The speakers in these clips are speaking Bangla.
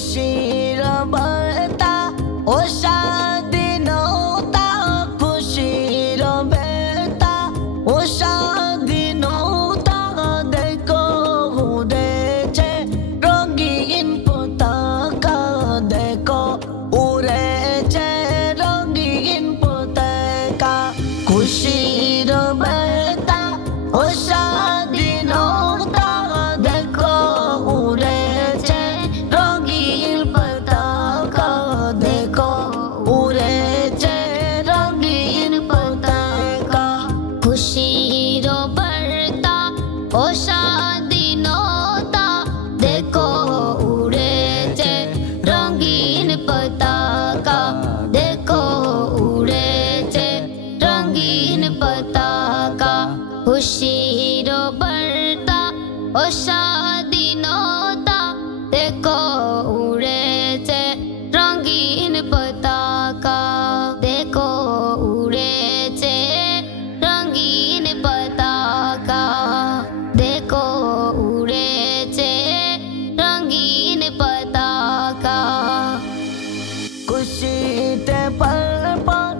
খুশির বার্তা ও স্বাধীনতা, খুশির বার্তা ও স্বাধীনতা, দেখো উড়েছে রঙিন পতাকা, দেখো উড়েছে রঙিন পতাকা। খুশির বার্তা ও স্বাধীনতা, দেখো উড়েছে রঙিন পতাকা, দেখো উড়েছে রঙিন পতাকা। খুশির বার্তা ও স্বাধীনতা, দেখো উড়েছে রঙিন পতাকা, দেখো উড়েছে রঙিন পতাকা। খুশির বার্তা ও স্বাধীনতা, দেখো উড়েছে রঙিন পতাকা, দেখো উড়েছে রঙিন পতাকা, দেখো উড়েছে রঙিন পতাকা। খুশিতে পল পল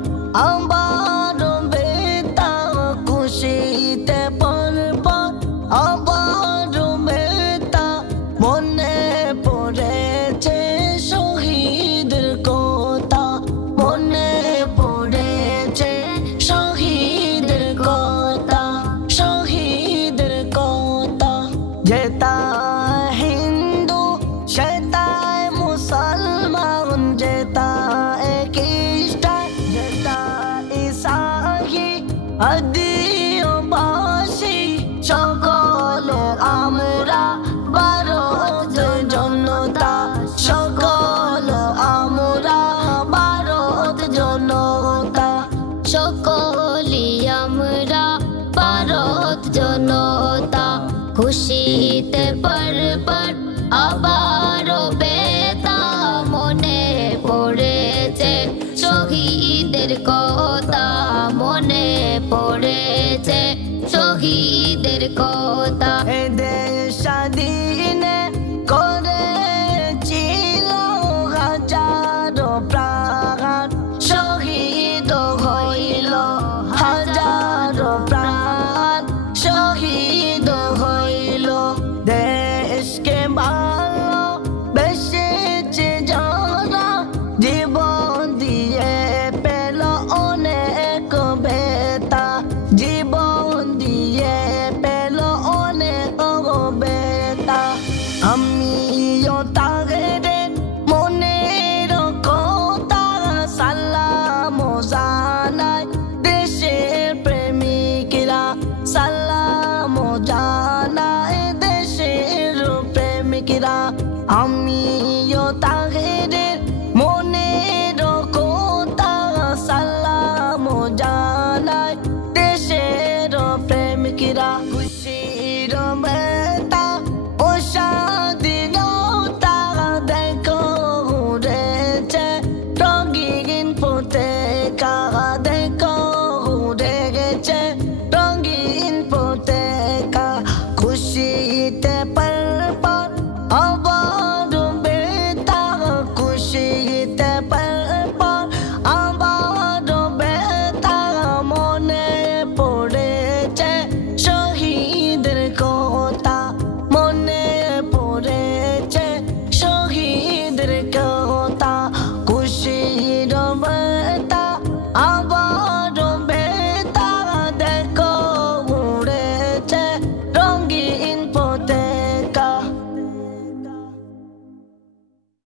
আমার বেতা, খুশিতে পল পল আমার বেতা, মনে পড়েছে শহীদের কথা, মনে পড়েছে শহীদের কথা, শহীদের কথা। যেটা হিন্দু সেটাই মুসলমান, যেটা খ্রিস্টান যেটা ঈসাই আদিবাসী, সকল আমরা ভারত জনতা, সকল আমরা ভারত জনতা, সকলি আমরা ভারত জনতা। খুশিতে পরপর আবারও বেতা, মনে পড়েছে শহীদের কথা, মনে পড়েছে শহীদের কথা। এ দেশ স্বাধীন করেছিল হাজারো প্রাণ, শহীদ হইল হাজারো প্রাণ, শহীদ হইল। দেশকে ভালো বেসেছে যারা, জীবন দিয়ে পেল অনেক বেতা, জীবন দিয়ে পেল অনেক বেতা। আমিও তা